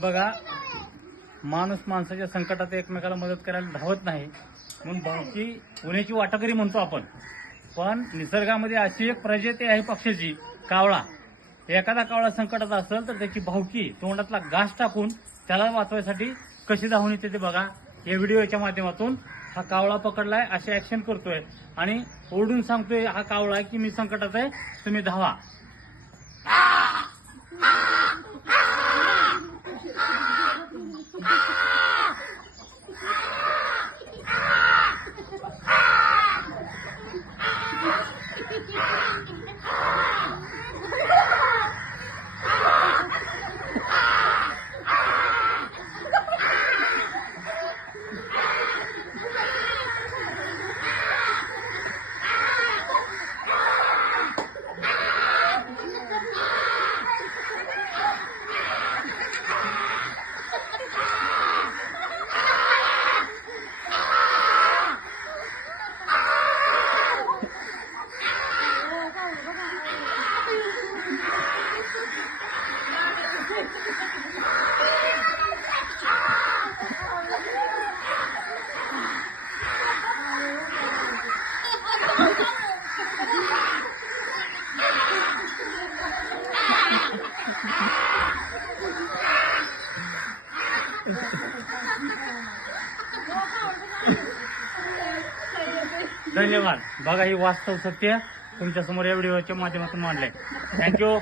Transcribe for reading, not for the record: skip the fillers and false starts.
बघा, माणूस माणसाच्या संकटात एकमेकाला मदत करायला धावत नाही म्हणून भावकी पुण्याची वाटाघरी म्हणतो आपण. पण निसर्गामध्ये अशी एक प्रजाती आहे पक्ष्याची, कावळा. एखादा कावळा संकटात असेल तर त्याची भावकी तोंडातला घास टाकून त्याला वाचवायसाठी कशी धावून येते ते बघा. या व्हिडिओच्या माध्यमातून हा कावळा पकडलाय, अशी ऍक्शन करतोय आणि ओरडून सांगतोय हा कावळा की मी संकटात आहे, तुम्ही धावा. धन्यवाद. बघा, ही वास्तव सत्य तुमच्या समोर या व्हिडिओच्या माध्यमातून मांडलंय. थँक्यू.